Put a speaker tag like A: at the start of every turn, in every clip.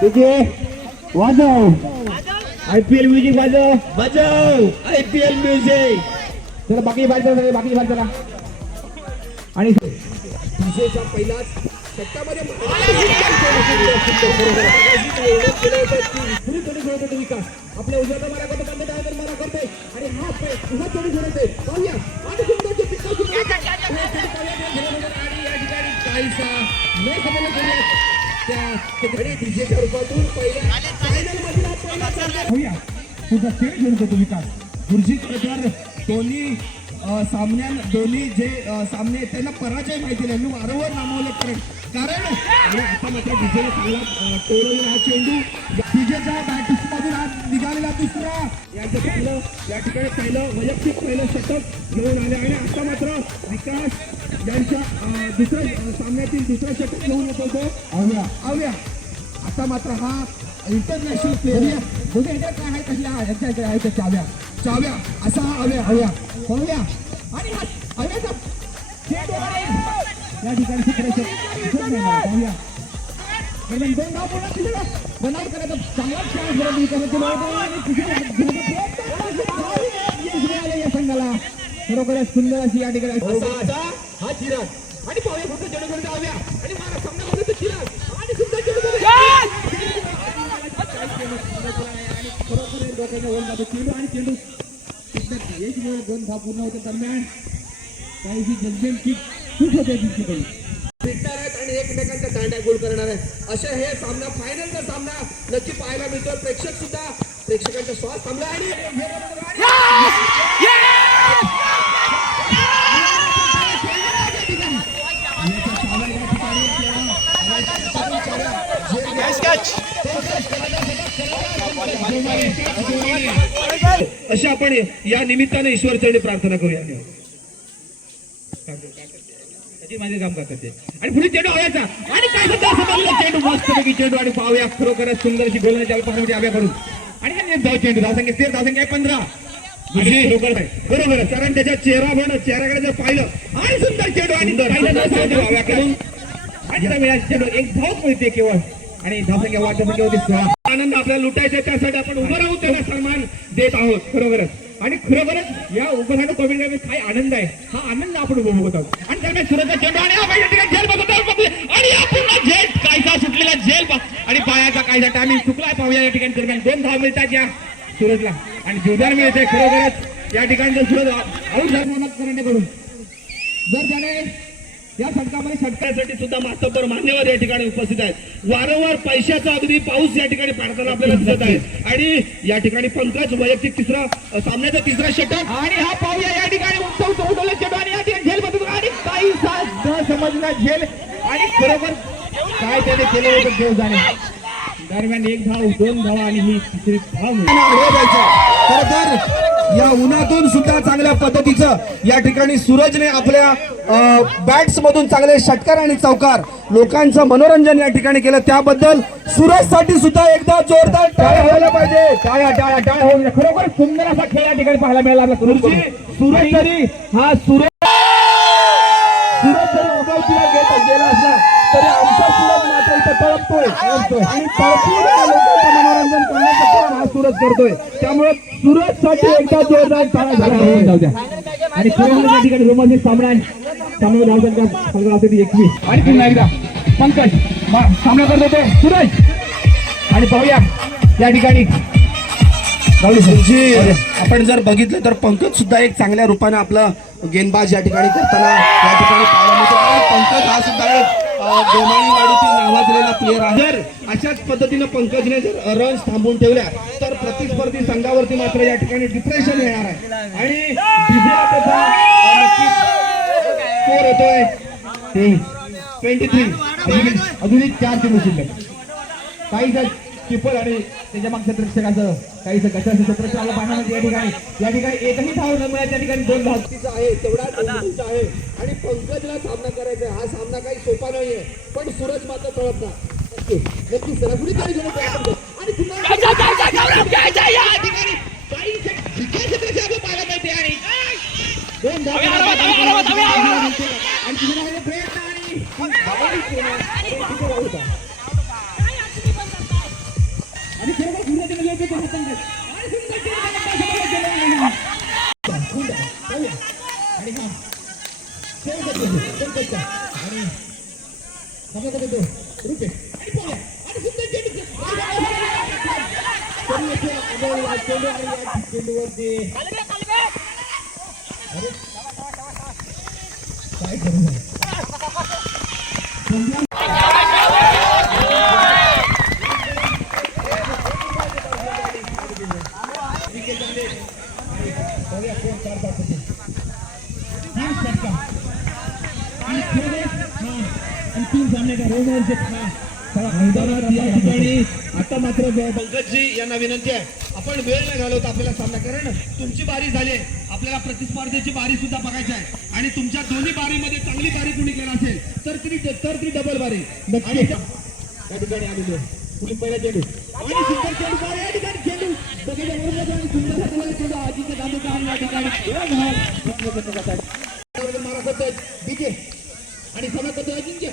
A: DJ वाजव। I P L music वाजव। वाजव। आय पी एल म्युझिक चला बाकी चला बाकी चला. आणि
B: विजेचा पहिलाच षटकामध्ये विकास आपल्या उजव्या मारा करतो कंद मारा करतोय. आणि हा पाहूया. सुंदरचे या ठिकाणी काहीसा
A: तुझा खेळ घेऊन तो विकास गुरुजी दोन्ही अं, सामन्यां दोन्ही जे सामने आहेत, त्यांना पराजय माहिती नाही मी वारंवार नामावलं कारण कारण आता मात्र विजय चांगला तोडून हा चेंडू विजेचा बॅटिस्टमधून आज निघालेला दुसरा
B: यांचं पहिलं या ठिकाणी पहिलं वैयक्तिक पहिलं षटक घेऊन आले आणि आता मात्र विकास यांच्या दुसऱ्या सामन्यातील दुसरं षटक घेऊन येतो तो
A: आवया
B: आवया आता मात्र हा इंटरनॅशनल प्लेअर
A: ह्याच्यात काय आहे कसल्या ह्याच्या आहे त्या चाव्या
B: चाव्या असा हा आवया
A: हव्या पाहूया आणि हा. या ठिकाणी मला. पाहूया. दोन धाव पूर्ण केलेला. बनाव करायचा चांगला आणि या संघाला खरोखरच सुंदर अशी या ठिकाणी
B: हा चिराग. आणि पाहूया फक्त आवया. आणि सामना करतो चिराग. आणि सुद्धा चेंडू करून
A: खरोखर वर जातो. चेंडू आणि चेंडू. टिकण्यात एक वेळ दोन धाव पूर्ण होते दरम्यान काहीशी जजमेंट किक खूप होते तिथे
B: भेटणार आहेत आणि एकमेकांच्या दांड्या गोल करणार आहेत असे हे सामना फायनलचा सामना नक्की पाहायला मिळतो प्रेक्षक सुद्धा प्रेक्षकांचा श्वास थांबला आणि अशी आपण या निमित्ताने ईश्वर चरणी प्रार्थना करूया. माझे काम करतात ते? आणि पुढे चेंडू हव्याचा. आणि काय सुद्धा समजलं चेंडू मस्तपैकी चेंडू आणि पाहूया. खरोखरच गोलण्याची पाहण्याची हव्या करून आणि हा नेम जाऊ चेंडू. धावसंख्या स्थिर धावसंख्या पंधरा. बरोबर आहे बरोबर. आहे कारण त्याच्या चेहरा पण चेहऱ्याकडे जर पाहिलं. आणि सुंदर चेंडू आणि पाहिलं तर चेंडू. हव्या करून आणि वेळेस चेंडू एक धावच मिळते केवळ. आणि धावसंख्या वाटत होती. सोळा आनंद आपल्याला लुटायचा त्यासाठी आपण उभं राहून त्याला सन्मान देत आहोत. खरोखरच. आणि खरोखरच या उभं राहणं कोविड काय आनंद आहे. हा आनंद आपण उपभोगत आहोत. आणि त्यामुळे सुरतचा चेंडू आणि हा या ठिकाणी झेल बघत आहोत आणि आपण झेल कायदा सुटलेला झेल आणि पायाचा कायदा टायमिंग चुकलाय. पाहूया या ठिकाणी दरम्यान दोन धाव मिळतात या सुरतला. आणि जोरदार मिळते. खरोखरच या ठिकाणी जर सुरत आऊट झाला करण्याकडून. जर त्याने या षटकामध्ये षटकासाठी सुद्धा मातब्बर मान्यवर या ठिकाणी उपस्थित आहेत. वारंवार पैशाचा अगदी पाऊस या ठिकाणी पाडताना आपल्याला दिसत आहे आणि या ठिकाणी पंकज वैयक्तिक तिसरा सामन्याचा तिसरा षटक.
A: आणि हा पाहूया या ठिकाणी उंच चेंडू आणि या ठिकाणी झेल आणि काही साथ न समजला झेल. आणि खरोखर काय त्याने केलं होतं देव जाणे दरम्यान एक धाव दोन धाव आणि ही तिसरी धाव मिळाली.
B: खर तर या उन्हातून सुद्धा चांगल्या पद्धतीचं या ठिकाणी सूरजने आपल्या बॅट्स मधून चांगले षटकार आणि चौकार लोकांचं मनोरंजन या ठिकाणी केलं त्याबद्दल सूरजसाठी सुद्धा एकदा जोरदार टाळ्या व्हायला पाहिजे
A: टाळ्या टाळ्या टाळ्या. खरोखर सुंदर असा खेळ या ठिकाणी पाहायला मिळाला. सुरज तरी हा सुरज जरी उगवतीला घेत गेला असला तरी आमचा सुरज मात्र इथं तळपतोय आणि तळपून लोकांचं मनोरंजन करण्याचं काम हा सूरज करतोय. त्यामुळे सूरजसाठी एकदा जोरदार टाळ्या झाला. पाहिजे. जाऊ द्या. आणि खरोखर या ठिकाणी रोमांचिक सामना सामना धावतात का संघ असेल एकवीस. आणि पुन्हा एकदा पंकज सामना करत होते. सूरज! आणि पाहूया या ठिकाणी. राहुल सर.
B: जी आपण जर बघितलं तर पंकज सुद्धा एक चांगल्या रूपाने आपलं गेंदबाज या ठिकाणी करताना या ठिकाणी पाहायला मिळतो. पंकज हा सुद्धा एक गोमाळीवाडीतील नावाजलेला प्लेअर आहे जर अशाच पद्धतीनं पंकजने जर रन्स थांबवून ठेवल्या तर प्रतिस्पर्धी संघावरती मात्र या ठिकाणी डिप्रेशन येणार आहे. आणि स्कोर येतोय ट्वेंटी थ्री
A: अजून अजूनही चार चेंडू शिल्लक. काही जर किपर आणि त्याच्या मागच्या प्रेक्षकाचं काही जर गटाचं क्षेत्र चाललं पाहण्यामध्ये या ठिकाणी. या ठिकाणी एकही धाव न मिळाल्या त्या ठिकाणी दोन धाव.
B: शक्तीचा आहे तेवढा डोंबिवलीचा आहे. आणि पंकजला सामना करायचा आहे. हा सामना काही सोपा नाहीये. पण सूरज मात्र तळप ना नक्की नक्की सरासरी काय घेऊन. आणि काही आणि
A: दोन धाव आणि घेतो हातांकडे. आणि सुंदर चेंडू फलंदाज समोर गेला. सुंदर. पाहूया. आणि हा शेवटचा चेंडू, शेवटचा. आणि समोर येतो. रुपेश. आणि पाहूया. आणि सुंदर चेंडू. तरी येथे आढळला या चेंडू आणि या चेंडूवरती अरे काय करू अंतिम सामने का रोमांचक हा सगळा मैदानात या ठिकाणी आता मात्र
B: पंकजजी यांना विनंती आहे. आपण वेळ नाही घालवत आपल्याला सामना कारण तुमची बारी झाली आहे. आपल्याला प्रतिस्पर्धेची बारी सुद्धा बघायची आहे. आणि तुमच्या दोन्ही बारीमध्ये चांगली बारी कुणी केला असेल तर ती तर ती डबल बारी.
A: नक्की. या ठिकाणी आलेलो. पुढील पहिला चेंडू. आणि सुंदर चेंडू बाहेर या ठिकाणी चेंडू. आणि सुंदर हाताला चेंडू या ठिकाणी. आणि करतोय अजिंक्य.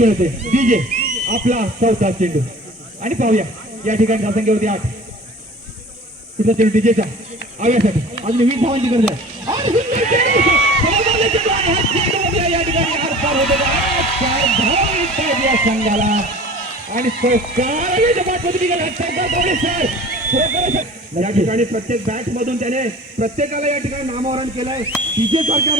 A: चेंडू खेळते डीजे आपला चौथा चेंडू. आणि पाहूया या ठिकाणी धावसंख्येवरती आठ. तिथं चेंडू? डीजेचा आव्यासाठी अजून वीस धावांची गरज आहे. आणि या ठिकाणी होतो संघाला. आणि
B: या प्रत्येक बॅट मधून त्याने प्रत्येकाला या ठिकाणी नामोहरण केलंय. तिथे सारख्या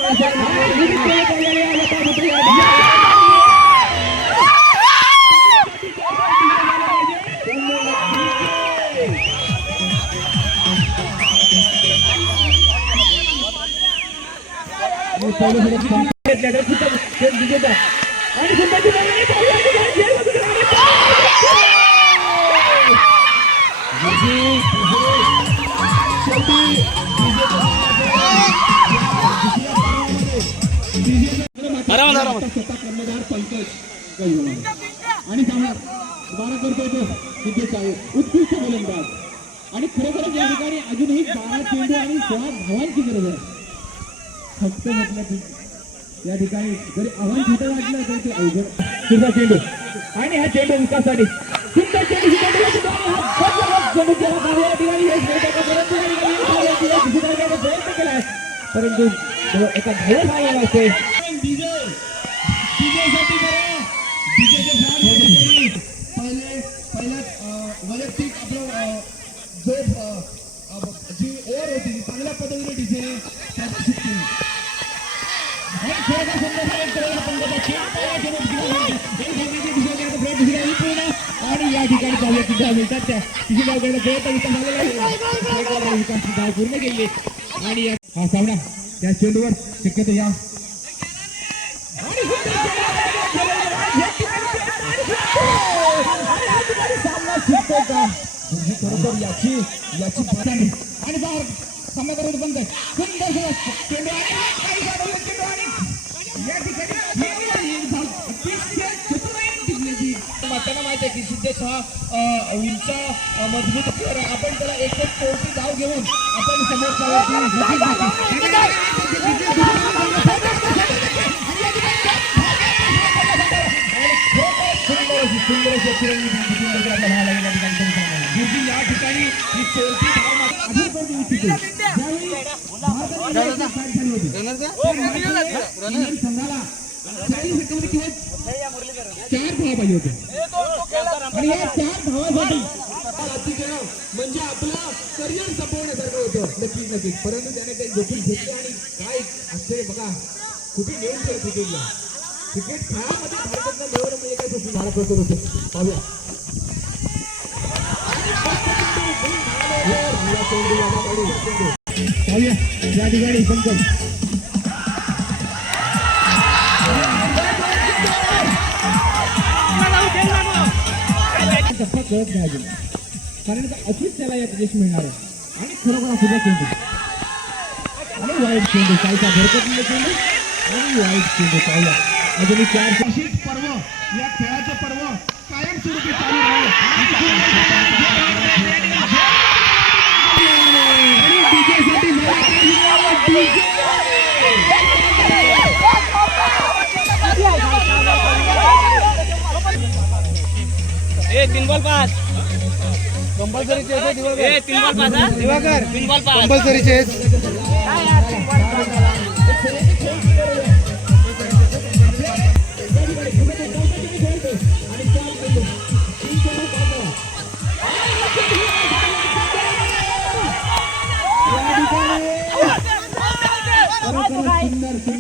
A: आणि सामना बारा करतोय तो उत्कृष्ट गोलंदाज आणि खरोखरच या ठिकाणी अजूनही बारा चेंडू आणि सोळा धावांची गरज आहे. फक्त म्हटलं या ठिकाणी जरी आव्हान छोटं वाटलं तरी ते अवघड. सुद्धा चेंडू. आणि हा चेंडू विकासासाठी सुंदर चेंडू हा? परंतु प्रयत्न केलाय एका
B: फॅन या ठिकाणी पहिले पहिल्या वैयक्तिक आपलं जो जी होती चांगल्या पद्धतीने
A: या ठिकाणी धावल्या सुद्धा मिळतात त्या तिची धाव घेण्याचा प्रयत्न विकास झालेला आहे खेळाचा विकासची धाव पूर्ण केली आणि या- हा सामना त्या चेंडूवर शक्यतो या आणि सुंदर चेंडू या ठिकाणी आणि या ठिकाणी सामना सुटतो का म्हणजे खरोखर याची याची पसंत आणि बाहेर करत बंद. सुंदर या ठिकाणी
B: मातांना माहिती आहे की सिद्धेश हा उंच मजबूत आहे आपण त्याला एक एक कोणती धाव घेऊन आपण समोरच्या
A: सुंदर अशी मॅच झाली होती, संघाला चाळीस सेकंद किंवा चार धावा पाहिजे होते आणि या चार धावासाठी
B: म्हणजे आपला करिअर संपवण्यासारखं होतं
A: नक्कीच नक्कीच परंतु त्याने काही जोखीम घेतली आणि काय असते बघा कुठे नेऊन ठेव क्रिकेटला क्रिकेट खेळामध्ये भारतातलं मिळवणं म्हणजे काय सोपं झाला प्रकार होतं पाहूया पाहूया. या ठिकाणी पंकज टप्पा कळत नाही अजून कारण का अशीच त्याला यात यश मिळणार आहे. आणि खरोखर सुद्धा चेंडू आणि वाईट चेंडू कालचा भरकटलेला चेंडू आणि वाईट चेंडू पाहूया. अजून चार
C: अशीच पर्व. या खेळाचं पर्व कायमस्वरूपी चालू राहील
A: जोरदार DJ.
D: ए तीन बॉल पास ए तीन बॉल पास हा दिवाकर तीन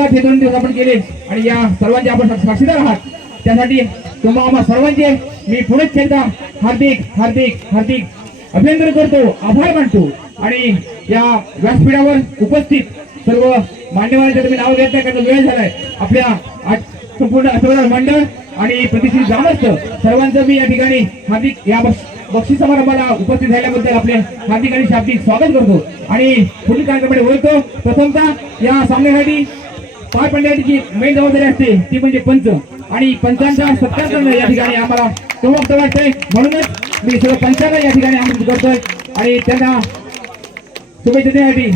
A: आनंदी हे दोन दिवस आपण केले आणि या सर्वांचे आपण साक्षीदार आहात. त्यासाठी तुम्हा आम्हा सर्वांचे मी पुढेच एकदा हार्दिक हार्दिक हार्दिक अभिनंदन करतो. आभार मानतो. आणि या व्यासपीठावर उपस्थित सर्व मान्यवरांचे तुम्ही नाव घेत नाही कारण वेळ झालाय. आपल्या संपूर्ण सर्व मंडळ आणि प्रतिष्ठित ग्रामस्थ सर्वांचं मी या ठिकाणी हार्दिक या बक्ष- बक्षीस समारंभाला उपस्थित झाल्याबद्दल आपले हार्दिक आणि शाब्दिक स्वागत करतो. आणि पुढील कार्यक्रमाने बोलतो. प्रथमतः या सामन्यासाठी पाच पंड्याची मेन जबाबदारी असते ती म्हणजे पंच. आणि पंचांचा सत्कार करणं या ठिकाणी आम्हाला प्रमुख वाटतंय. म्हणूनच मी सर्व पंचांना या ठिकाणी आमंत्रित करतोय. आणि त्यांना शुभेच्छा देण्यासाठी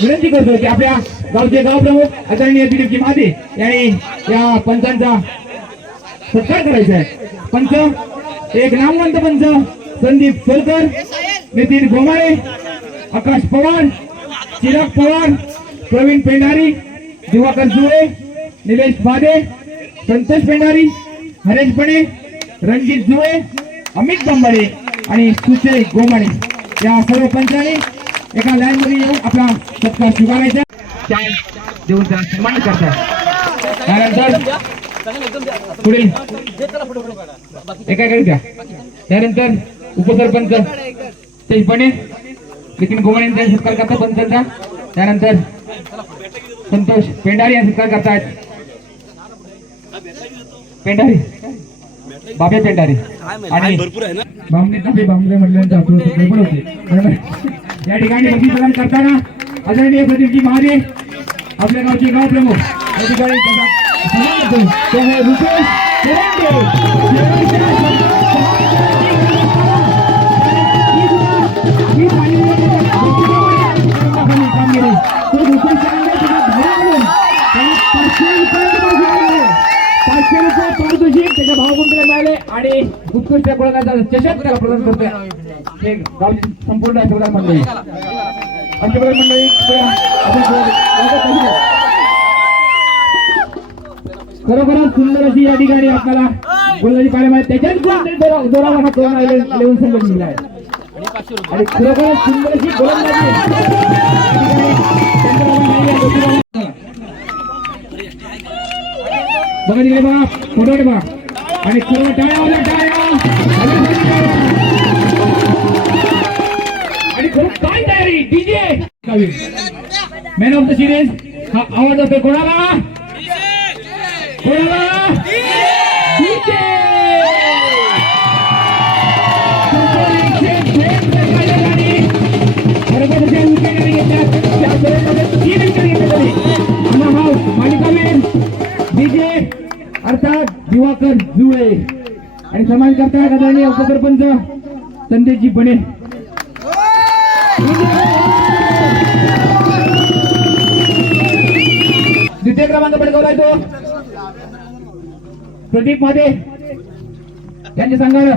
A: विनंती करतो की आपल्या गावचे गाव प्रमुख आदरणीय दिलीपजी माते यांनी या पंचांचा सत्कार करायचा आहे. पंच एक नामवंत पंच संदीप सोलकर नितीन गोमाळे आकाश पवार चिराग पवार प्रवीण पेंढारी दिवाकर जुळे निलेश बादे संतोष पेंढारी हरेश पणे रणजित जुळे अमित बंबाडे आणि सुचे गोमाडे या सर्व पंचांनी एका लाईन मध्ये येऊन आपला सत्कार स्वीकारायचा. त्या देऊन त्यांना सन्मान करतात. त्यानंतर पुढील एका करीत द्या त्यानंतर उपसरपंच तेजपणे नितीन गोवाणे यांचा सत्कार करतात पंचांचा त्यानंतर संतोष पेंढारी यांचा सत्कार करतायत पेंढारी बाबे पेंढारी आणि बामणे तापे बामणे म्हटल्यानंतर आपलं सगळं पण होते या ठिकाणी बक्षीस प्रदान करताना आदरणीय प्रदीपजी महारे आपल्या गावचे गाव प्रमुख या ठिकाणी आणि उत्कृष्ट गोलंदाजाचा चषक प्रदान करतोय. हे गावची संपूर्ण ठेवणार मंडळी. पंचप्रधान मंडळी खरोखरच सुंदर अशी या ठिकाणी आपल्याला गोलंदाजी पाहायला मिळाली त्याच्यात जोरावर करून इलेव्हन संघ जिंकला आहे. आणि खरोखरच सुंदर अशी गोलंदाजी बघा तिकडे बघा फोटोकडे बघा. आणि सर्व टाळ्यावर टाळ्या आणि काय तयारी? DJ? Man of the series हा आवाज होतो कोणाला? कोणाला? तीन विकेट घेतले तरी डीजे! अर्थात दिवाकर जुळे. आणि समाज करता गदानी उपसरपंच संदेशजी बने द्वितीय क्रमांक पटकावलाय तो. प्रदीप मादे यांच्या संघाला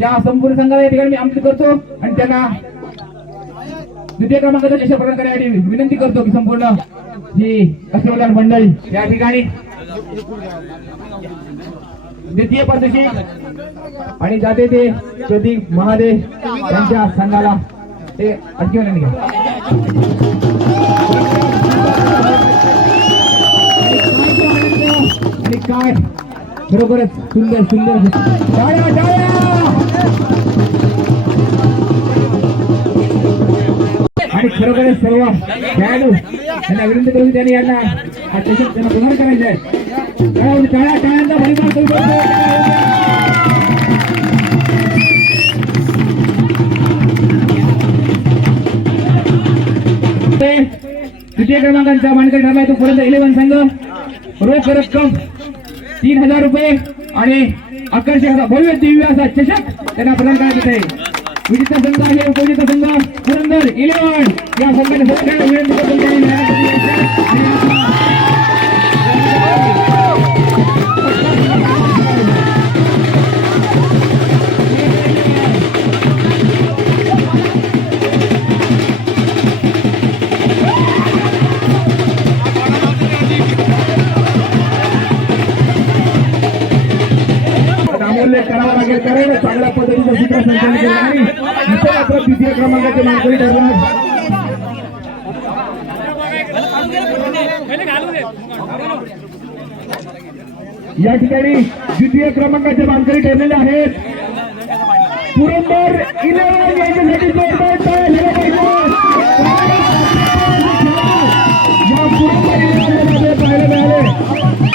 A: या संपूर्ण संघाला या ठिकाणी मी आमंत्रित करतो आणि त्यांना द्वितीय क्रमांकाचा यश प्रदान करण्यासाठी विनंती करतो की संपूर्ण ही कष्टप्रधान मंडळी या ठिकाणी द्वितीय पारितोषिक आणि जाते ते प्रदीप महादेव यांच्या संघाला. ते आणखी विनंती आणि काय? खरोखरच सुंदर सुंदर. टाळ्या टाळ्या आणि खरोखर सर्व खेळाडू त्यांना विनंती करून त्यांनी यांना हा चषक त्यांना प्रदान करायचा आहे. टाळ्या टाळ्या टाळ्यांचा भरीमार करू तृतीय क्रमांकांचा मानकरी ठरलाय तो पर्यंत इलेव्हन संघ. रोख रक्कम तीन हजार रुपये आणि आकर्षक असा भव्य दिव्य असा चषक त्यांना प्रदान करण्यात येत आहे. विजेता संघ आहे उपविजेता संघ पुरंदर इलेवन या संघाने सगळ्यांना विनंती करतो त्यांनी न्यायालयात यायचं. लागेल करायला मात्र संचालन केलं आणि इथे मात्र द्वितीय क्रमांकाचे मानकरी ठरला या ठिकाणी द्वितीय क्रमांकाचे मानकरी ठरलेले आहेत पुरंदर इलेव्हन यांच्यासाठी जोरदार टाळ्या झाल्या पाहिजेत. या पुरंदर इलेव्हनमध्ये पाहायला मिळाले